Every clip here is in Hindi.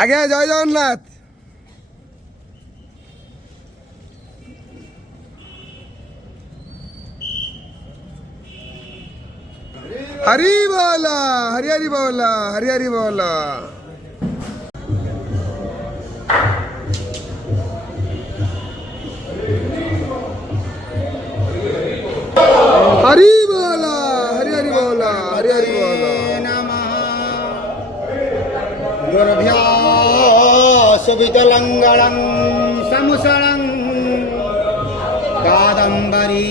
আগে জয় জগন্নাথ। हरी बोला, हरी हरी बोला, हरी हरी बोला। हरी बोला, हरी हरी बोला, हरी हरी बोला। गुरुभ्यो सुवितलंगलं समुसलं कादम्बरी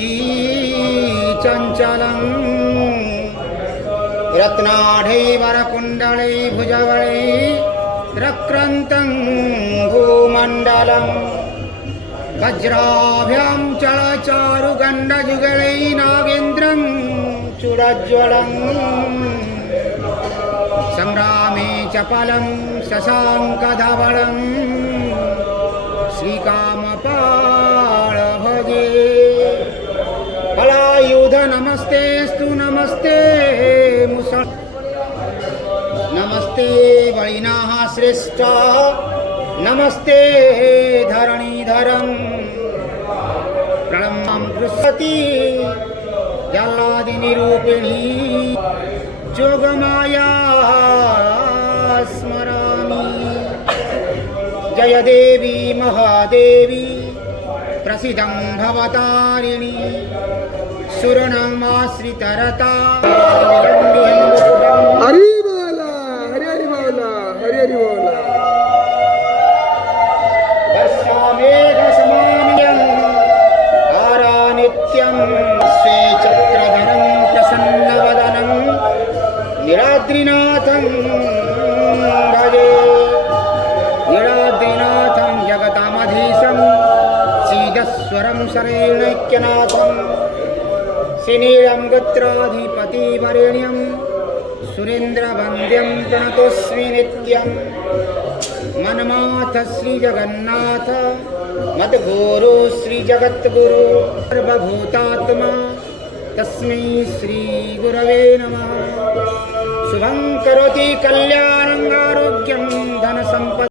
चंचलं रत्नाढैवरकुण्डलै भुजगलै रक्रान्तं भूमण्डलं वज्राभ्यां चलचारुगण्डयुगलै नागेन्द्रं चूडज्वलं संग्रामे चपलं शशाङ्कधवलं श्रीकामपाल भजे फलायुध नमस्तेस्तु नमस्ते मुसल नमस्ते बलिनाः श्रेष्ठ नमस्ते धरणीधरं प्रणमां दृश्यति जल्लादिनिरूपिणी जोगमाया स्मरामि जय देवी महादेवी प्रसिद्धं भवतारिणी सुरनमाश्रितरता हरी बोला, हरी हरी बोला, हरी हरी बोला। वर्षामेघसमानयं आरानित्यं स्वे चक्रधरं प्रसन्नवदनं नीलाद्रिनाथं भजे नीलाद्रिनाथं जगतामधीशं सीदस्वरं शरेणैक्यनाथं श्रीनीलं गोत्राधिपतिवरेण्यं सुरेन्द्रवन्द्यं प्रणतोऽस्मि नित्यं मनमाथ श्रीजगन्नाथ मद्गुरु श्रीजगद्गुरु सर्वभूतात्मा तस्मै श्रीगुरवे नमः। शुभं करोति कल्याणं आरोग्यं धनसम्पत्।